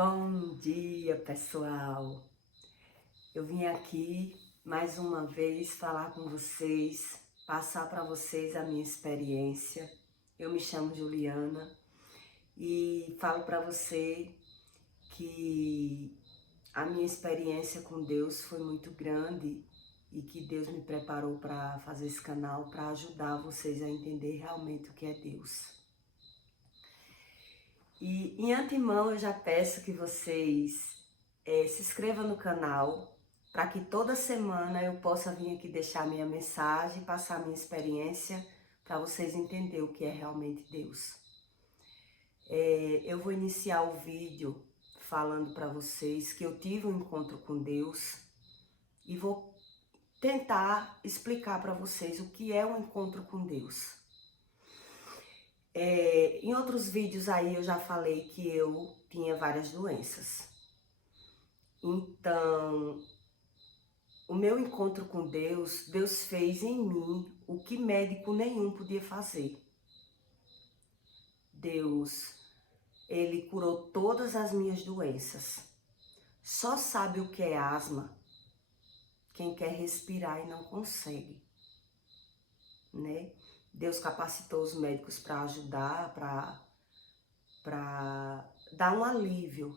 Bom dia, pessoal! Eu vim aqui mais uma vez falar com vocês, passar para vocês a minha experiência. Eu me chamo Juliana e falo para você que a minha experiência com Deus foi muito grande e que Deus me preparou para fazer esse canal para ajudar vocês a entender realmente o que é Deus. E em antemão eu já peço que vocês se inscrevam no canal para que toda semana eu possa vir aqui deixar minha mensagem, passar minha experiência para vocês entenderem o que é realmente Deus. Eu vou iniciar o vídeo falando para vocês que eu tive um encontro com Deus e vou tentar explicar para vocês o que é um encontro com Deus. Em outros vídeos aí eu já falei que eu tinha várias doenças. Então, o meu encontro com Deus, Deus fez em mim o que médico nenhum podia fazer. Deus, Ele curou todas as minhas doenças. Só sabe o que é asma quem quer respirar e não consegue, né? Deus capacitou os médicos para ajudar, para dar um alívio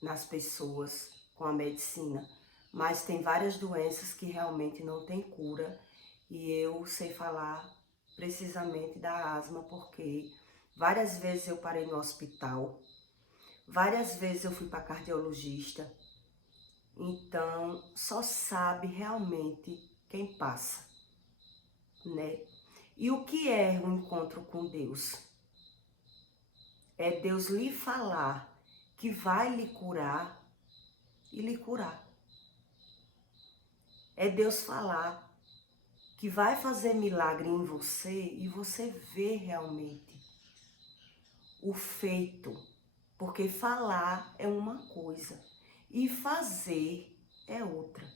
nas pessoas com a medicina, mas tem várias doenças que realmente não tem cura e eu sei falar precisamente da asma porque várias vezes eu parei no hospital, várias vezes eu fui para cardiologista, então só sabe realmente quem passa, né? E o que é um encontro com Deus? É Deus lhe falar que vai lhe curar e lhe curar. É Deus falar que vai fazer milagre em você e você vê realmente o feito. Porque falar é uma coisa e fazer é outra.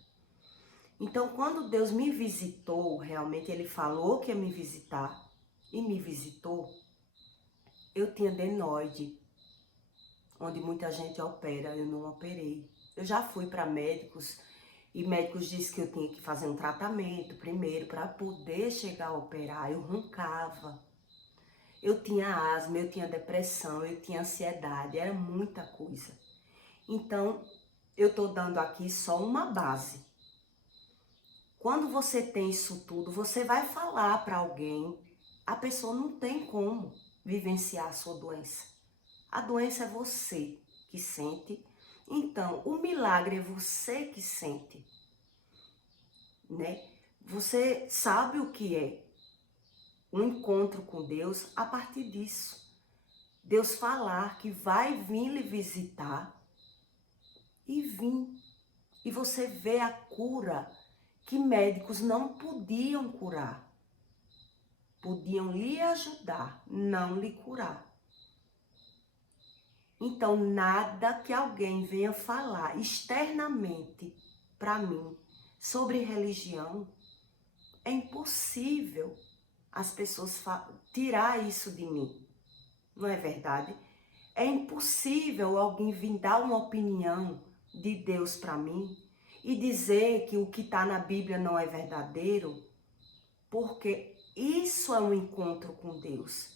Então, quando Deus me visitou, realmente Ele falou que ia me visitar e me visitou, eu tinha adenoide, onde muita gente opera, eu não operei. Eu já fui para médicos e médicos disseram que eu tinha que fazer um tratamento primeiro para poder chegar a operar. Eu roncava, eu tinha asma, eu tinha depressão, eu tinha ansiedade, era muita coisa. Então, eu estou dando aqui só uma base. Quando você tem isso tudo, você vai falar para alguém, a pessoa não tem como vivenciar a sua doença. A doença é você que sente, então o milagre é você que sente, né? Você sabe o que é um encontro com Deus a partir disso. Deus falar que vai vir lhe visitar e vir. E você vê a cura que médicos não podiam curar. Podiam lhe ajudar, não lhe curar. Então, nada que alguém venha falar externamente para mim sobre religião, é impossível as pessoas tirar isso de mim. Não é verdade? É impossível alguém vir dar uma opinião de Deus para mim e dizer que o que está na Bíblia não é verdadeiro, porque isso é um encontro com Deus.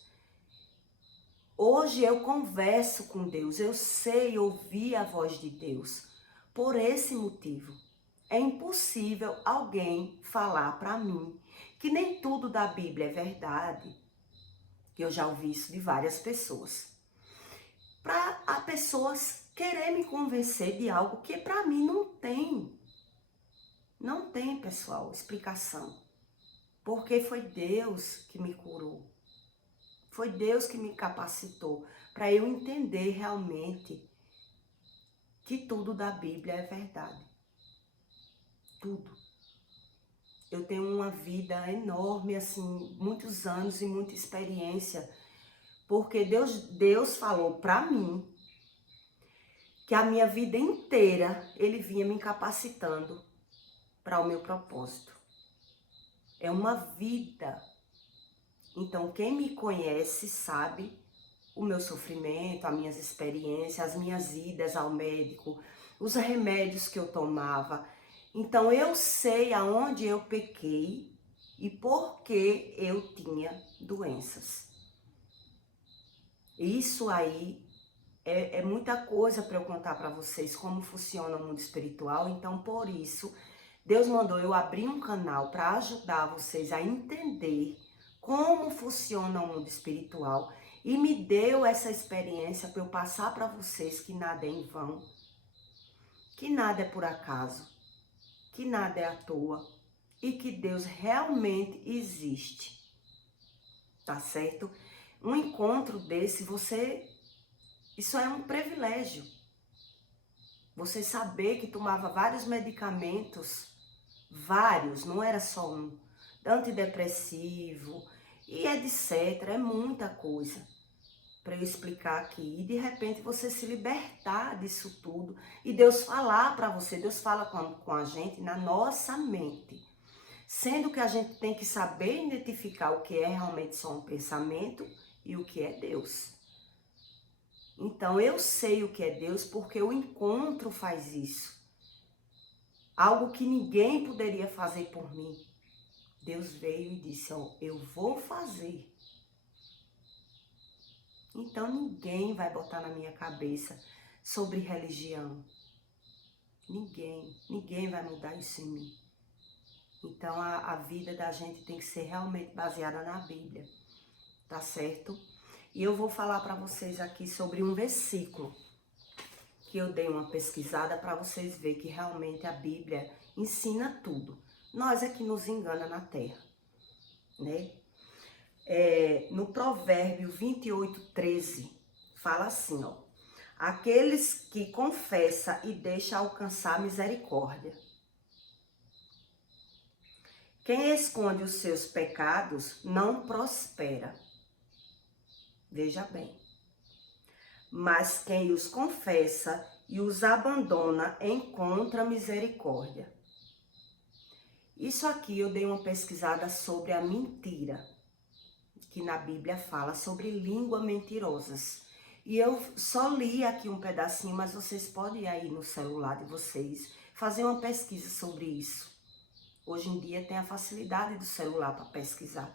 Hoje eu converso com Deus, eu sei ouvir a voz de Deus. Por esse motivo, é impossível alguém falar para mim que nem tudo da Bíblia é verdade, que eu já ouvi isso de várias pessoas. Para as pessoas querer me convencer de algo que para mim não tem. Não tem, pessoal, explicação. Porque foi Deus que me curou. Foi Deus que me capacitou para eu entender realmente que tudo da Bíblia é verdade. Tudo. Eu tenho uma vida enorme, assim, muitos anos e muita experiência, porque Deus falou para mim que a minha vida inteira Ele vinha me capacitando para o meu propósito. É uma vida. Então, quem me conhece sabe o meu sofrimento, as minhas experiências, as minhas idas ao médico, os remédios que eu tomava. Então eu sei aonde eu pequei e por que eu tinha doenças. Isso aí é muita coisa para eu contar para vocês como funciona o mundo espiritual. Então, por isso, Deus mandou eu abrir um canal para ajudar vocês a entender como funciona o mundo espiritual e me deu essa experiência para eu passar para vocês que nada é em vão, que nada é por acaso, que nada é à toa e que Deus realmente existe, tá certo? Um encontro desse, isso é um privilégio. Você saber que tomava vários medicamentos, vários, não era só um, antidepressivo e etc, é muita coisa para eu explicar aqui. E de repente você se libertar disso tudo e Deus falar para você, Deus fala com a gente na nossa mente. Sendo que a gente tem que saber identificar o que é realmente só um pensamento e o que é Deus. Então eu sei o que é Deus porque o encontro faz isso. Algo que ninguém poderia fazer por mim. Deus veio e disse, ó, eu vou fazer. Então ninguém vai botar na minha cabeça sobre religião. Ninguém vai mudar isso em mim. Então a vida da gente tem que ser realmente baseada na Bíblia, tá certo? E eu vou falar para vocês aqui sobre um versículo que eu dei uma pesquisada para vocês verem que realmente a Bíblia ensina tudo. Nós é que nos engana na terra, né? No Provérbio 28:13, fala assim, ó. Aqueles que confessa e deixa alcançar misericórdia. Quem esconde os seus pecados não prospera. Veja bem. Mas quem os confessa e os abandona encontra misericórdia. Isso aqui eu dei uma pesquisada sobre a mentira, que na Bíblia fala sobre língua mentirosas. E eu só li aqui um pedacinho, mas vocês podem ir aí no celular de vocês, fazer uma pesquisa sobre isso. Hoje em dia tem a facilidade do celular para pesquisar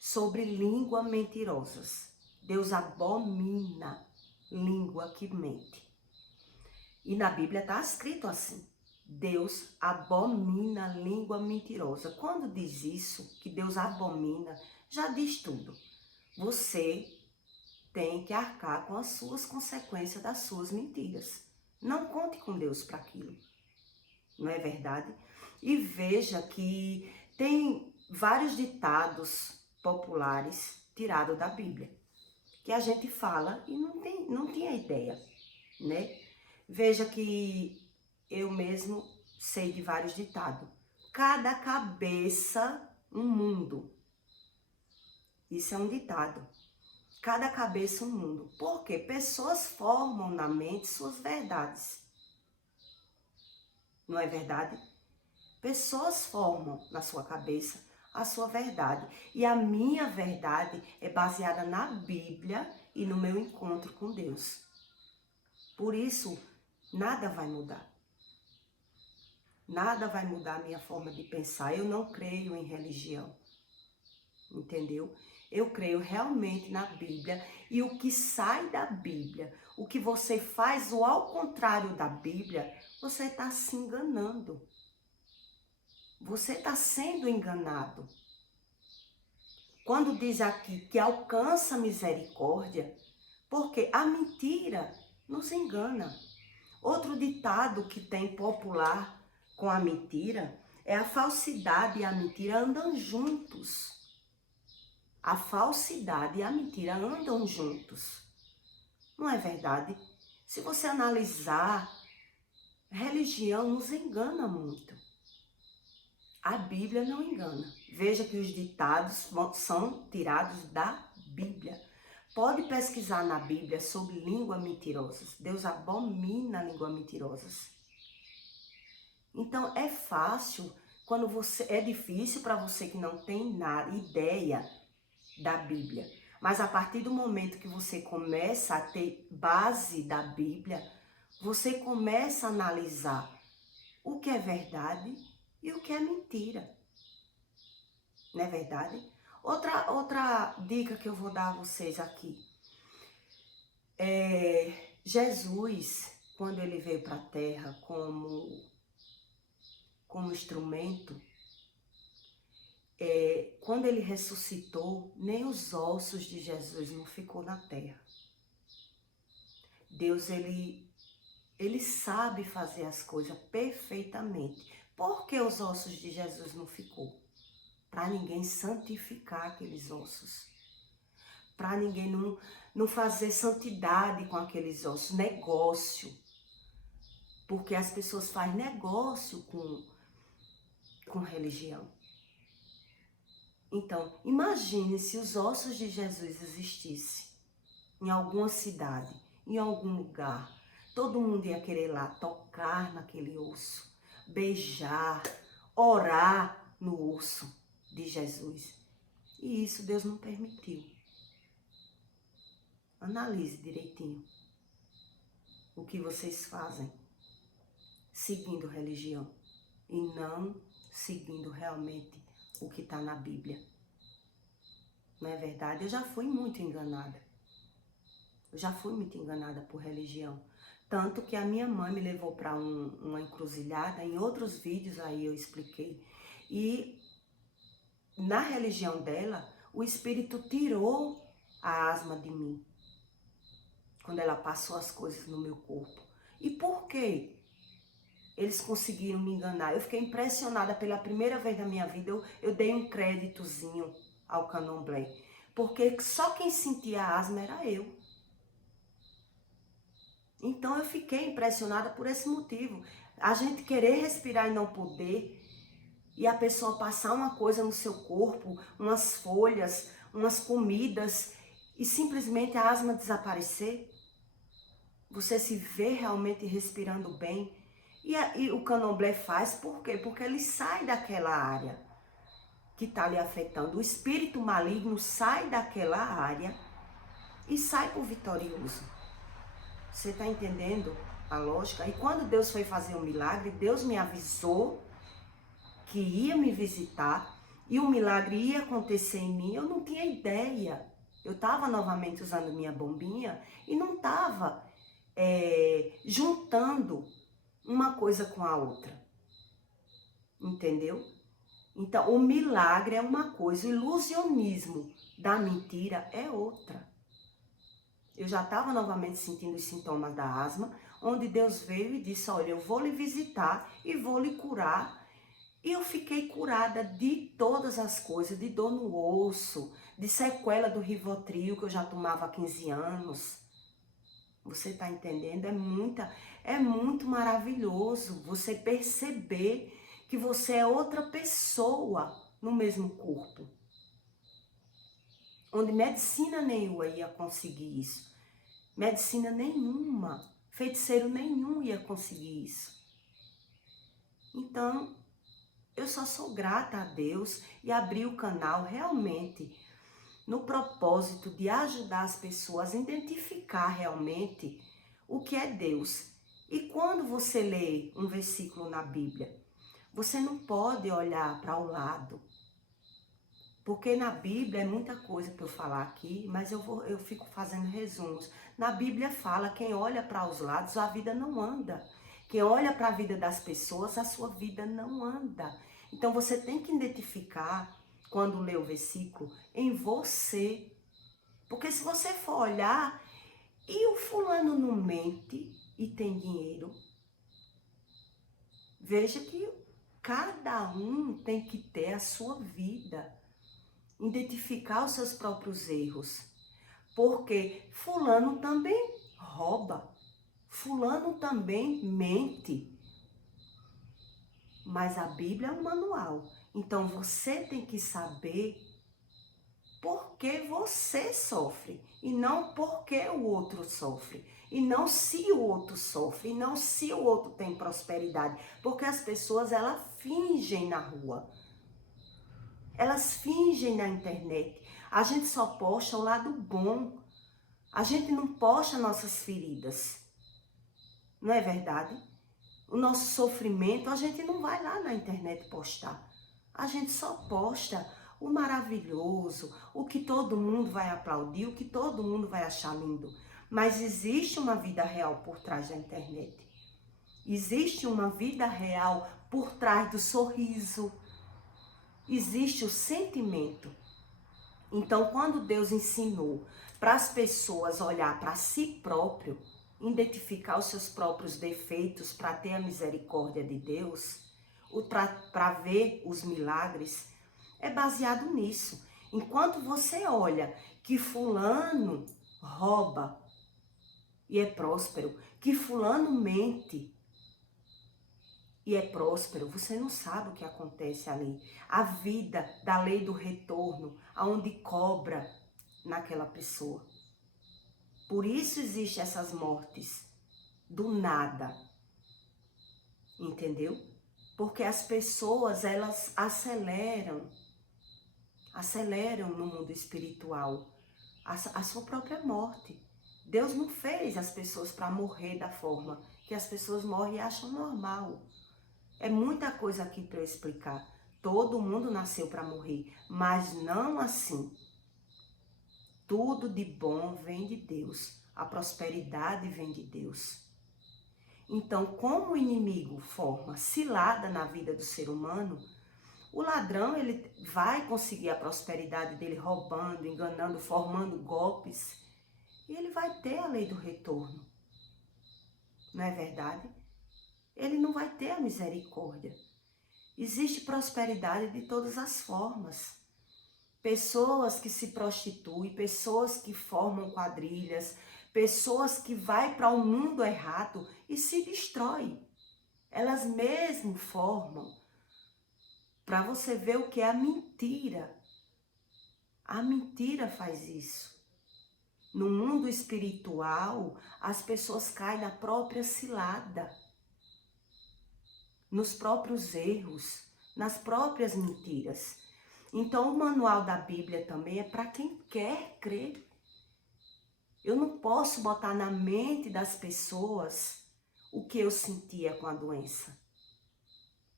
sobre língua mentirosas. Deus abomina língua que mente. E na Bíblia está escrito assim, Deus abomina língua mentirosa. Quando diz isso, que Deus abomina, já diz tudo. Você tem que arcar com as suas consequências das suas mentiras. Não conte com Deus para aquilo. Não é verdade? E veja que tem vários ditados populares tirados da Bíblia, que a gente fala e não tinha ideia, né? Veja que eu mesmo sei de vários ditados. Cada cabeça, um mundo. Isso é um ditado. Cada cabeça, um mundo. Por quê? Pessoas formam na mente suas verdades. Não é verdade? Pessoas formam na sua cabeça a sua verdade. E a minha verdade é baseada na Bíblia e no meu encontro com Deus. Por isso, nada vai mudar. Nada vai mudar a minha forma de pensar. Eu não creio em religião. Entendeu? Eu creio realmente na Bíblia. E o que sai da Bíblia, o que você faz o ao contrário da Bíblia, você está se enganando. Você está sendo enganado. Quando diz aqui que alcança misericórdia, porque a mentira nos engana. Outro ditado que tem popular com a mentira é a falsidade e a mentira andam juntos. A falsidade e a mentira andam juntos. Não é verdade? Se você analisar, religião nos engana muito. A Bíblia não engana. Veja que os ditados são tirados da Bíblia. Pode pesquisar na Bíblia sobre língua mentirosas. Deus abomina língua mentirosas. Então é fácil é difícil para você que não tem nada, ideia da Bíblia. Mas a partir do momento que você começa a ter base da Bíblia, você começa a analisar o que é verdade e o que é mentira. Não é verdade? Outra dica que eu vou dar a vocês aqui. Jesus, quando ele veio para a Terra como instrumento, quando ele ressuscitou, nem os ossos de Jesus não ficou na terra. Deus, ele sabe fazer as coisas perfeitamente. Por que os ossos de Jesus não ficou? Para ninguém santificar aqueles ossos. Para ninguém não fazer santidade com aqueles ossos. Negócio. Porque as pessoas fazem negócio com religião. Então, imagine se os ossos de Jesus existissem em alguma cidade, em algum lugar. Todo mundo ia querer lá tocar naquele osso, beijar, orar no osso de Jesus. E isso Deus não permitiu. Analise direitinho o que vocês fazem seguindo religião e não seguindo realmente o que está na Bíblia. Não é verdade? Eu já fui muito enganada. Por religião. Tanto que a minha mãe me levou para uma encruzilhada, em outros vídeos aí eu expliquei. E na religião dela, o Espírito tirou a asma de mim. Quando ela passou as coisas no meu corpo. E por quê? Eles conseguiram me enganar. Eu fiquei impressionada pela primeira vez na minha vida. Eu dei um créditozinho ao candomblé. Porque só quem sentia asma era eu. Então eu fiquei impressionada por esse motivo. A gente querer respirar e não poder. E a pessoa passar uma coisa no seu corpo, umas folhas, umas comidas. E simplesmente a asma desaparecer. Você se vê realmente respirando bem. E o candomblé faz por quê? Porque ele sai daquela área que está lhe afetando. O espírito maligno sai daquela área e sai por vitorioso. Você está entendendo a lógica? E quando Deus foi fazer um milagre, Deus me avisou que ia me visitar e o milagre ia acontecer em mim. Eu não tinha ideia. Eu estava novamente usando minha bombinha e não estava juntando uma coisa com a outra. Entendeu? Então, o milagre é uma coisa, o ilusionismo da mentira é outra. Eu já estava novamente sentindo os sintomas da asma, onde Deus veio e disse, olha, eu vou lhe visitar e vou lhe curar. E eu fiquei curada de todas as coisas, de dor no osso, de sequela do Rivotril, que eu já tomava há 15 anos. Você está entendendo? É muito maravilhoso você perceber que você é outra pessoa no mesmo corpo. Onde medicina nenhuma ia conseguir isso. Medicina nenhuma, feiticeiro nenhum ia conseguir isso. Então, eu só sou grata a Deus e abri o canal realmente no propósito de ajudar as pessoas a identificar realmente o que é Deus. E quando você lê um versículo na Bíblia, você não pode olhar para o lado. Porque na Bíblia é muita coisa para eu falar aqui, mas eu fico fazendo resumos. Na Bíblia fala, quem olha para os lados, a vida não anda. Quem olha para a vida das pessoas, a sua vida não anda. Então você tem que identificar, quando lê o versículo, em você. Porque se você for olhar, e o fulano não mente e tem dinheiro? Veja que cada um tem que ter a sua vida. Identificar os seus próprios erros. Porque fulano também rouba. Fulano também mente. Mas a Bíblia é um manual. Então você tem que saber por que você sofre. E não por que o outro sofre. E não se o outro sofre. E não se o outro tem prosperidade. Porque as pessoas, elas fingem na rua. Elas fingem na internet. A gente só posta o lado bom. A gente não posta nossas feridas. Não é verdade? O nosso sofrimento, a gente não vai lá na internet postar. A gente só posta o maravilhoso, o que todo mundo vai aplaudir, o que todo mundo vai achar lindo. Mas existe uma vida real por trás da internet. Existe uma vida real por trás do sorriso. Existe o sentimento. Então, quando Deus ensinou para as pessoas olhar para si próprio, identificar os seus próprios defeitos para ter a misericórdia de Deus, para ver os milagres, é baseado nisso. Enquanto você olha que fulano rouba e é próspero, que fulano mente e é próspero, você não sabe o que acontece ali. A vida da lei do retorno, aonde cobra naquela pessoa. Por isso existem essas mortes do nada. Entendeu? Porque as pessoas, elas aceleram no mundo espiritual a sua própria morte. Deus não fez as pessoas para morrer da forma que as pessoas morrem e acham normal. É muita coisa aqui para eu explicar. Todo mundo nasceu para morrer, mas não assim. Tudo de bom vem de Deus. A prosperidade vem de Deus. Então, como o inimigo forma cilada na vida do ser humano, o ladrão ele vai conseguir a prosperidade dele roubando, enganando, formando golpes. E ele vai ter a lei do retorno. Não é verdade? Ele não vai ter a misericórdia. Existe prosperidade de todas as formas. Pessoas que se prostituem, pessoas que formam quadrilhas, pessoas que vão para o mundo errado e se destroem. Elas mesmo formam. Para você ver o que é a mentira. A mentira faz isso. No mundo espiritual, as pessoas caem na própria cilada, nos próprios erros, nas próprias mentiras. Então, o manual da Bíblia também é para quem quer crer. Eu não posso botar na mente das pessoas o que eu sentia com a doença.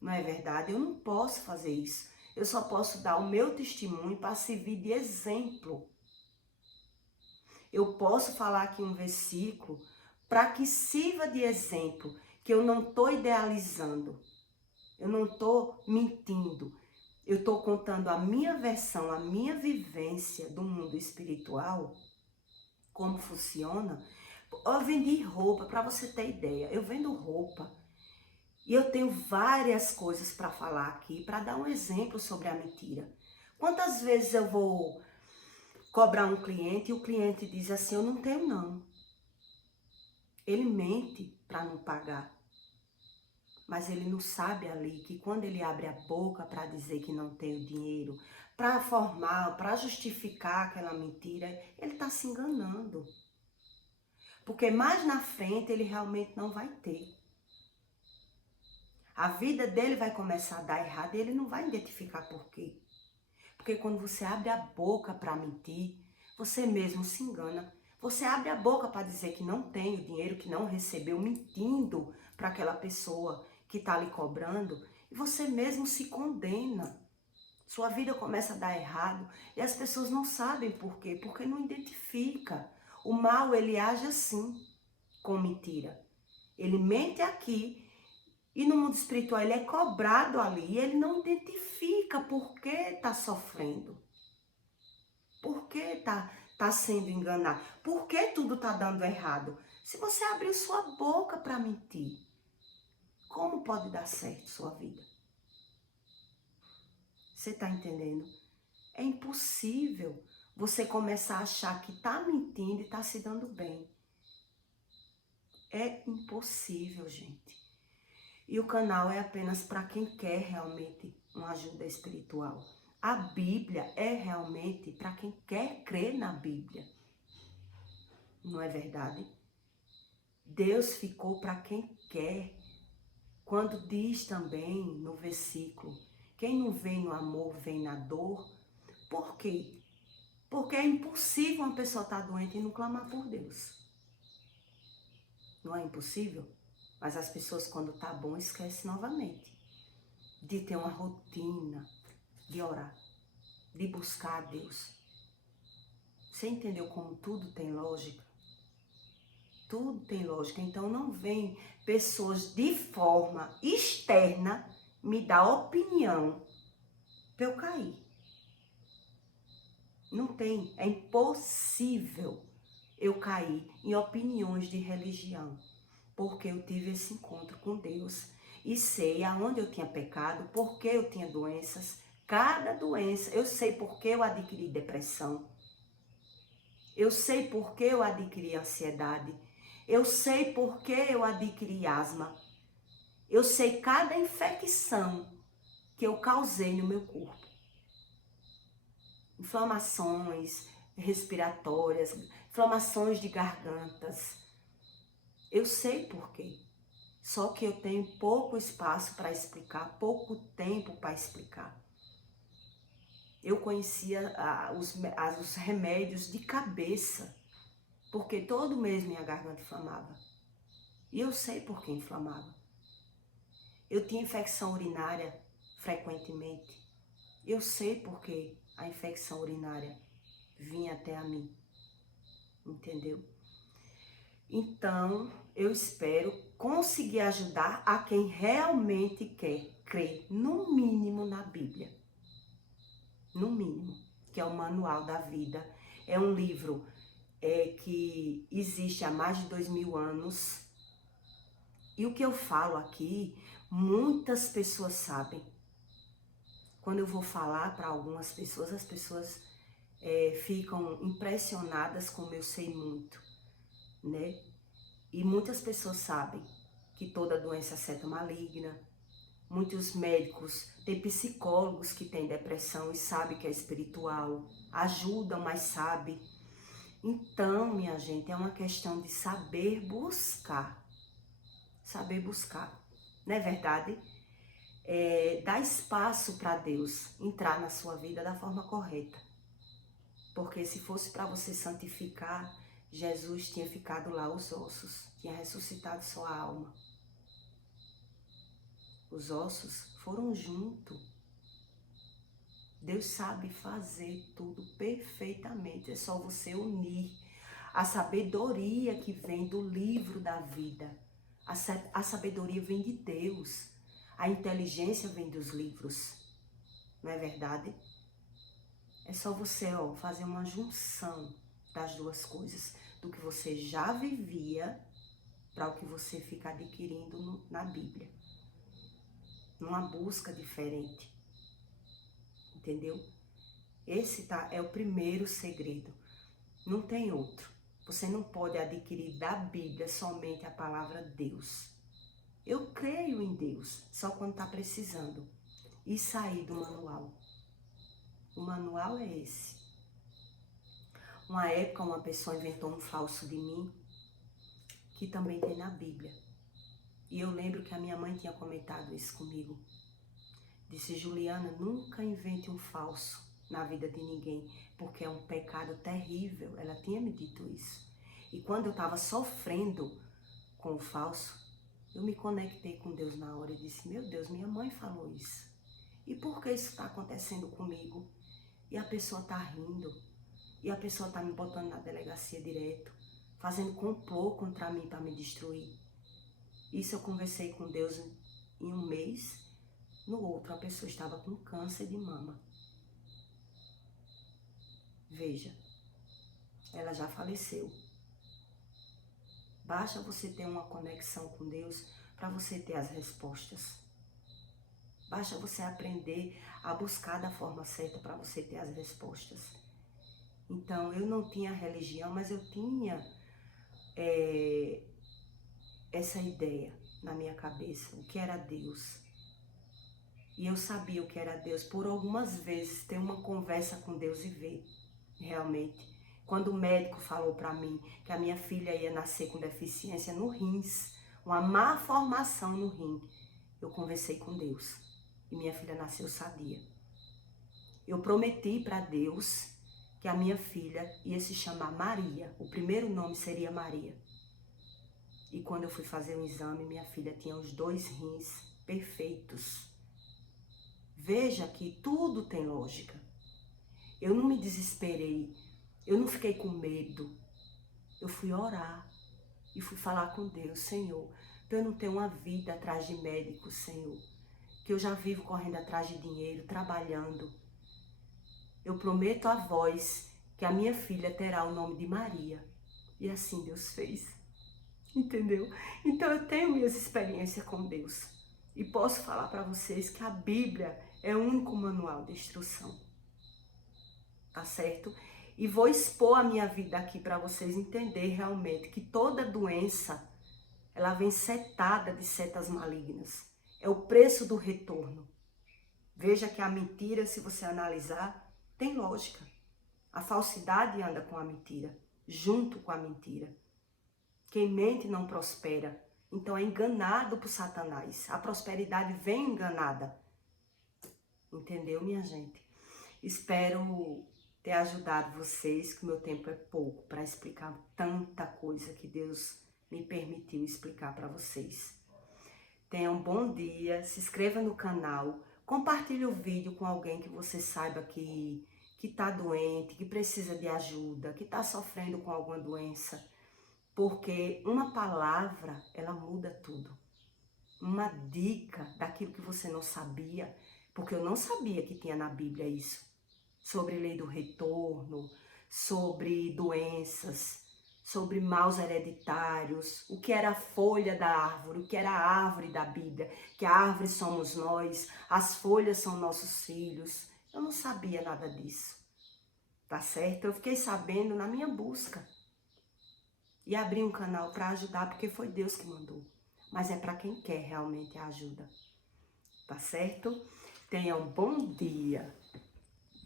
Não é verdade? Eu não posso fazer isso. Eu só posso dar o meu testemunho para servir de exemplo. Eu posso falar aqui um versículo para que sirva de exemplo, que eu não estou idealizando, eu não estou mentindo, eu estou contando a minha versão, a minha vivência do mundo espiritual, como funciona. Eu vendi roupa, para você ter ideia, eu vendo roupa e eu tenho várias coisas para falar aqui, para dar um exemplo sobre a mentira. Quantas vezes eu vou cobrar um cliente e o cliente diz assim, eu não tenho não. Ele mente para não pagar. Mas ele não sabe ali que quando ele abre a boca para dizer que não tem o dinheiro, para formar, para justificar aquela mentira, ele está se enganando. Porque mais na frente ele realmente não vai ter. A vida dele vai começar a dar errado e ele não vai identificar por quê. Porque quando você abre a boca para mentir, você mesmo se engana. Você abre a boca para dizer que não tem o dinheiro, que não recebeu, mentindo para aquela pessoa que está lhe cobrando, e você mesmo se condena. Sua vida começa a dar errado e as pessoas não sabem por quê, porque não identifica. O mal, ele age assim, com mentira. Ele mente aqui e no mundo espiritual ele é cobrado ali e ele não identifica por que está sofrendo. Por que está sendo enganado? Por que tudo está dando errado? Se você abriu sua boca para mentir, como pode dar certo sua vida? Você está entendendo? É impossível você começar a achar que está mentindo e está se dando bem. É impossível, gente. E o canal é apenas para quem quer realmente uma ajuda espiritual. A Bíblia é realmente para quem quer crer na Bíblia. Não é verdade? Deus ficou para quem quer. Quando diz também no versículo, quem não vem no amor, vem na dor. Por quê? Porque é impossível uma pessoa estar doente e não clamar por Deus. Não é impossível? Mas as pessoas, quando tá bom, esquecem novamente de ter uma rotina, de orar, de buscar a Deus. Você entendeu como tudo tem lógica? Tudo tem lógica. Então não vem pessoas de forma externa me dar opinião para eu cair. Não tem. É impossível eu cair em opiniões de religião. Porque eu tive esse encontro com Deus e sei aonde eu tinha pecado, porque eu tinha doenças, cada doença. Eu sei porque eu adquiri depressão. Eu sei porque eu adquiri ansiedade. Eu sei porque eu adquiri asma. Eu sei cada infecção que eu causei no meu corpo. Inflamações respiratórias, inflamações de gargantas. Eu sei por quê. Só que eu tenho pouco espaço para explicar, pouco tempo para explicar. Eu conhecia os remédios de cabeça, porque todo mês minha garganta inflamava. E eu sei por que inflamava. Eu tinha infecção urinária frequentemente. Eu sei por que a infecção urinária vinha até a mim. Entendeu? Então, eu espero conseguir ajudar a quem realmente quer crer, no mínimo, na Bíblia. No mínimo, que é o Manual da Vida. É um livro que existe há mais de 2000 anos. E o que eu falo aqui, muitas pessoas sabem. Quando eu vou falar para algumas pessoas, as pessoas ficam impressionadas como eu sei muito, né? E muitas pessoas sabem que toda doença é seta maligna. Muitos médicos, tem psicólogos que têm depressão e sabem que é espiritual. Ajudam, mas sabem. Então, minha gente, é uma questão de saber buscar. Saber buscar. Não é verdade? Dar espaço para Deus entrar na sua vida da forma correta. Porque se fosse para você santificar, Jesus tinha ficado lá os ossos, tinha ressuscitado só a alma. Os ossos foram junto. Deus sabe fazer tudo perfeitamente, é só você unir a sabedoria que vem do livro da vida. A sabedoria vem de Deus, a inteligência vem dos livros, não é verdade? É só você fazer uma junção das duas coisas, do que você já vivia para o que você fica adquirindo na Bíblia. Numa busca diferente. Entendeu? Esse é o primeiro segredo. Não tem outro. Você não pode adquirir da Bíblia somente a palavra Deus. Eu creio em Deus, só quando está precisando. E sair do manual. O manual é esse. Uma época uma pessoa inventou um falso de mim, que também tem na Bíblia. E eu lembro que a minha mãe tinha comentado isso comigo. Disse: Juliana, nunca invente um falso na vida de ninguém, porque é um pecado terrível. Ela tinha me dito isso. E quando eu estava sofrendo com o falso, eu me conectei com Deus na hora e disse: meu Deus, minha mãe falou isso. E por que isso está acontecendo comigo? E a pessoa está rindo. E a pessoa está me botando na delegacia direto, fazendo complô contra mim para me destruir. Isso eu conversei com Deus em um mês. No outro, a pessoa estava com câncer de mama. Veja, ela já faleceu. Basta você ter uma conexão com Deus para você ter as respostas. Basta você aprender a buscar da forma certa para você ter as respostas. Então, eu não tinha religião, mas eu tinha essa ideia na minha cabeça, o que era Deus. E eu sabia o que era Deus por algumas vezes ter uma conversa com Deus e ver, realmente. Quando o médico falou para mim que a minha filha ia nascer com deficiência no rins, uma má formação no rim, eu conversei com Deus e minha filha nasceu sadia. Eu prometi para Deus que a minha filha ia se chamar Maria. O primeiro nome seria Maria. E quando eu fui fazer um exame, minha filha tinha os 2 rins perfeitos. Veja que tudo tem lógica. Eu não me desesperei, eu não fiquei com medo. Eu fui orar e fui falar com Deus: Senhor, eu não tenho uma vida atrás de médico, Senhor, que eu já vivo correndo atrás de dinheiro, trabalhando. Eu prometo a vós que a minha filha terá o nome de Maria. E assim Deus fez. Entendeu? Então eu tenho minhas experiências com Deus. E posso falar para vocês que a Bíblia é o único manual de instrução. Tá certo? E vou expor a minha vida aqui para vocês entenderem realmente que toda doença, ela vem setada de setas malignas. É o preço do retorno. Veja que a mentira, se você analisar, tem lógica. A falsidade anda com a mentira, junto com a mentira. Quem mente não prospera, então é enganado por Satanás. A prosperidade vem enganada. Entendeu, minha gente? Espero ter ajudado vocês, que o meu tempo é pouco para explicar tanta coisa que Deus me permitiu explicar para vocês. Tenham um bom dia, se inscreva no canal, compartilhe o vídeo com alguém que você saiba que está doente, que precisa de ajuda, que está sofrendo com alguma doença. Porque uma palavra, ela muda tudo. Uma dica daquilo que você não sabia, porque eu não sabia que tinha na Bíblia isso. Sobre lei do retorno, sobre doenças, sobre maus hereditários, o que era a folha da árvore, o que era a árvore da Bíblia, que a árvore somos nós, as folhas são nossos filhos. Eu não sabia nada disso, tá certo? Eu fiquei sabendo na minha busca. E abri um canal para ajudar, porque foi Deus que mandou. Mas é para quem quer realmente a ajuda. Tá certo? Tenha um bom dia.